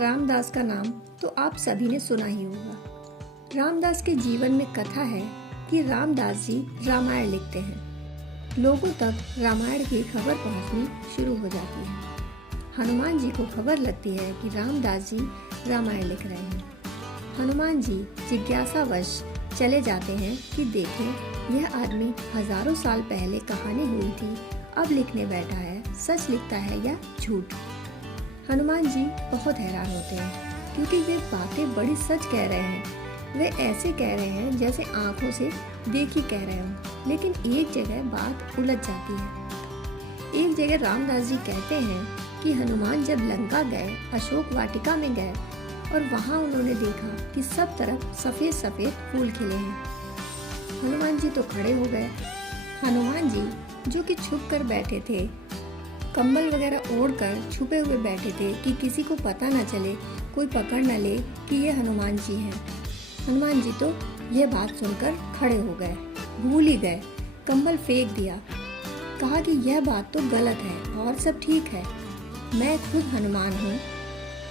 रामदास का नाम तो आप सभी ने सुना ही होगा। रामदास के जीवन में कथा है कि रामदास जी रामायण लिखते हैं। लोगों तक रामायण की खबर पहुंचनी शुरू हो जाती है। हनुमान जी को खबर लगती है कि रामदास जी रामायण लिख रहे हैं। हनुमान जी जिज्ञासावश चले जाते हैं कि देखें यह आदमी हजारों साल पहले कहानी हुई थी, अब लिखने बैठा है, सच लिखता है या झूठ। हनुमान जी बहुत हैरान होते हैं क्योंकि वे बातें बड़ी सच कह रहे हैं। वे ऐसे कह रहे हैं जैसे आंखों से देखी कह रहे हों। लेकिन एक जगह बात उलझ जाती है। एक जगह रामदास जी कहते हैं कि हनुमान जब लंका गए, अशोक वाटिका में गए और वहाँ उन्होंने देखा कि सब तरफ सफेद सफेद फूल खिले हैं। हनुमान जी तो खड़े हो गए। हनुमान जी जो कि छुप कर बैठे थे, कंबल वगैरह ओढ़कर छुपे हुए बैठे थे कि किसी को पता न चले, कोई पकड़ न ले कि ये हनुमान जी हैं। हनुमान जी तो यह बात सुनकर खड़े हो गए, भूल ही गए, कंबल फेंक दिया, कहा कि यह बात तो गलत है और सब ठीक है, मैं खुद हनुमान हूँ,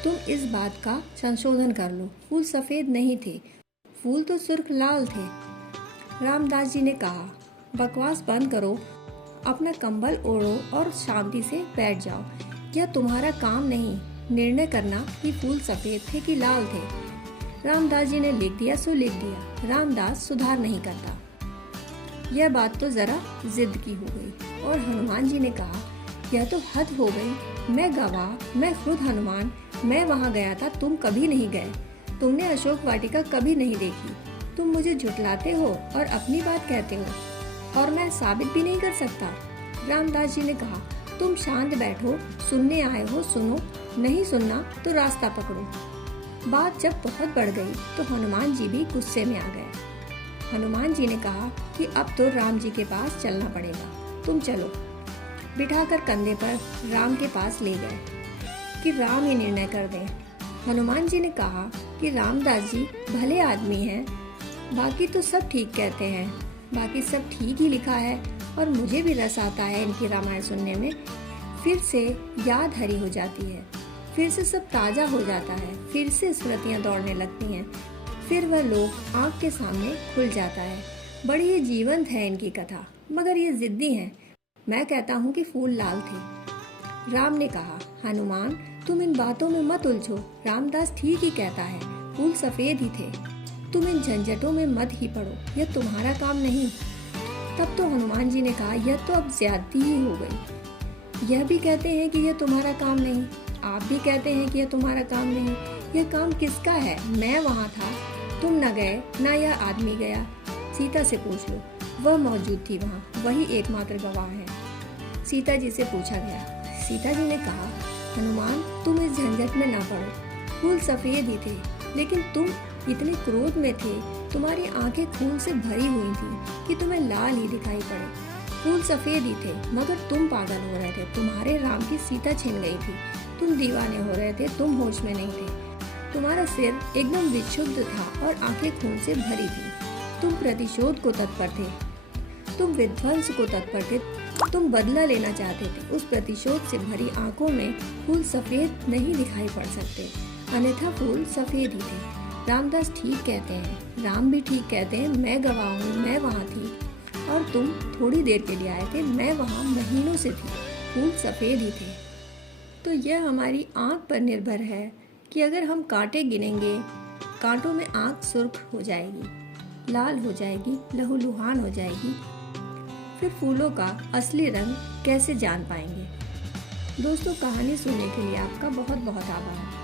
तुम इस बात का संशोधन कर लो। फूल सफेद नहीं थे, फूल तो सुर्ख लाल थे। रामदास जी ने कहा, बकवास बंद करो, अपना कंबल ओढ़ो और शांति से बैठ जाओ। यह तुम्हारा काम नहीं निर्णय करना कि फूल सफेद थे कि लाल थे। रामदास जी ने लिख दिया सो लिख दिया। रामदास सुधार नहीं करता। यह बात तो जरा जिद की हो गई और हनुमान जी ने कहा, यह तो हद हो गई, मैं गवाह, मैं खुद हनुमान, मैं वहाँ गया था, तुम कभी नहीं गए, तुमने अशोक वाटिका कभी नहीं देखी, तुम मुझे झुठलाते हो और अपनी बात कहते हो और मैं साबित भी नहीं कर सकता। रामदास जी ने कहा, तुम शांत बैठो, सुनने आए हो सुनो, नहीं सुनना तो रास्ता पकड़ो। बात जब बहुत बढ़ गई तो हनुमान जी भी गुस्से में आ गए। हनुमान जी ने कहा कि अब तो राम जी के पास चलना पड़ेगा, तुम चलो। बिठाकर कंधे पर राम के पास ले गए कि राम ही निर्णय कर दें। हनुमान जी ने कहा कि रामदास जी भले आदमी हैं, बाकी तो सब ठीक कहते हैं, बाकी सब ठीक ही लिखा है और मुझे भी रस आता है इनकी रामायण सुनने में। फिर से याद हरी हो जाती है, फिर से सब ताज़ा हो जाता है, फिर से स्मृतियाँ दौड़ने लगती हैं, फिर वह लोग आँख के सामने खुल जाता है। बड़ी ही जीवंत है इनकी कथा, मगर ये जिद्दी हैं। मैं कहता हूँ कि फूल लाल थे। राम ने कहा, हनुमान तुम इन बातों में मत उलझो, रामदास ठीक ही कहता है, फूल सफ़ेद ही थे, तुम इन झंझटों में मत ही पड़ो, यह तुम्हारा काम नहीं। तब तो हनुमान जी ने कहा, यह तो अब ज्यादती ही हो गई। यह भी कहते हैं कि यह तुम्हारा काम नहीं, आप भी कहते हैं कि यह तुम्हारा काम नहीं, यह काम किसका है? मैं वहाँ था, तुम न गए, ना यह आदमी गया। सीता से पूछ लो, वह मौजूद थी वहाँ, वही एकमात्र गवाह है। सीता जी से पूछा गया। सीता जी ने कहा, हनुमान तुम इस झंझट में ना पड़ो, फूल सफेद ही थे, लेकिन तुम इतने क्रोध में थे, तुम्हारी आंखें खून से भरी हुई थी कि तुम्हें लाल ही दिखाई पड़े। फूल सफेद ही थे, मगर तुम पागल हो रहे थे, तुम्हारे राम की सीता छिन गई थी, तुम दीवाने हो रहे थे, तुम होश में नहीं थे, तुम्हारा सिर एकदम विक्षुब्ध था और आंखें खून से भरी थी, तुम प्रतिशोध को तत्पर थे, तुम विध्वंस को तत्पर थे, तुम बदला लेना चाहते थे। उस प्रतिशोध से भरी आंखों में फूल सफेद नहीं दिखाई पड़ सकते, अन्यथा फूल सफेद ही थे। रामदास ठीक कहते हैं, राम भी ठीक कहते हैं, मैं गवाह हूँ, मैं वहाँ थी और तुम थोड़ी देर के लिए आए थे, मैं वहाँ महीनों से थी, फूल सफ़ेद ही थे। तो यह हमारी आँख पर निर्भर है कि अगर हम कांटे गिनेंगे, कांटों में आँख सुर्ख हो जाएगी, लाल हो जाएगी, लहूलुहान हो जाएगी, फिर फूलों का असली रंग कैसे जान पाएंगे। दोस्तों, कहानी सुनने के लिए आपका बहुत बहुत आभार।